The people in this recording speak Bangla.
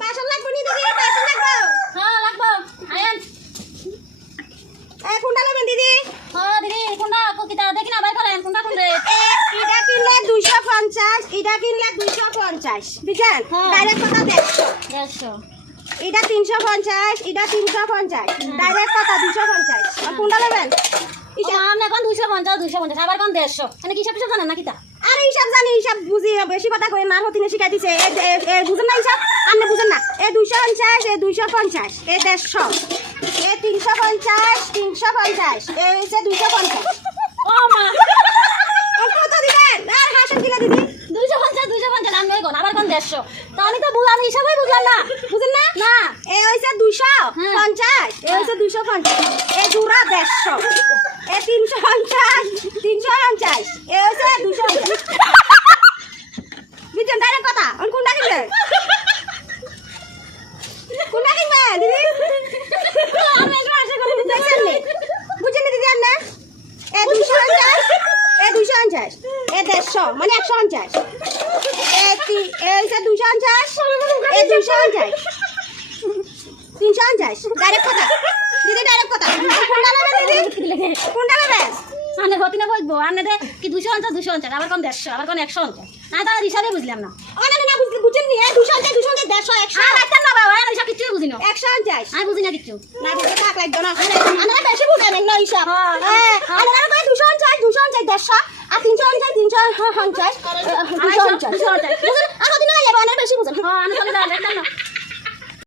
বাসন লাগবে নি দিদি বাসন লাগবে হ্যাঁ লাগবো আয়ান কোনটা নেবেন দিদি হ্যাঁ দিদি কোনটা কিতা দেখি না বাই করেন কোনটা কোন রে এটা কিনলে 250 এটা কিনলে 250 বুঝছেন ডাইরেক্ট কথা 150 এটা 350 এটা 350 ডাইরেক্ট কথা 250 আর কোনটা নেবেন আমরা এখন 250 আবার কোন 150 মানে কি সব জানেন না কিতা আরে হিসাব জানি হিসাব বুঝি বেশি কথা কই মার হতিনে শিখাই দিছে এ বুঝেন না হিসাব আপনি বুঝেন না এ 250 এ 250 এ 150 এ 350 350 এ হইছে 250 ও মা কত দিবেন আর হাসেন দিলে দিদি 250 আমি ওই কোন আবার কোন 150 তো আমি তো আমি হিসাবই বুঝলাম না বুঝেন না না এ হইছে 250 এ হইছে 250 এ জুরা 150 এ 350 350 এ হইছে 250 বুঝছেন ডাইরেক্ট কথা আর কোনটা কিনবেন কোনটা কিনবেন দিদি আমি তো আশা করি দেখছেন নি বুঝছেন দিদি আপনি এ 250 এ 250 এ 150 মানে 150 এ হইছে 250 এ 250 350 ডাইরেক্ট কথা দিদি ডাইরেক্ট কথা কোনটা নেবেন দিদি কোনটা নেবেন আনে হতিনে বলবো আনে দে কি 250 আবার কোন 150 আবার কোন 150 না তার হিসাবে বুঝলাম না অনেক না বুঝছেন নি 250 250 150 আর একটা না বাবা আমি সব কিছু বুঝিনো 150 আমি বুঝি না কিছু না বুঝতে থাক লাগবে না আনে বেশি বুঝেন না হিসাব হ্যাঁ আনে না 250 150 আর 350 350 250 আর দিন লাগে অনেক বেশি বুঝেন হ্যাঁ আমি চলে যাই একটা না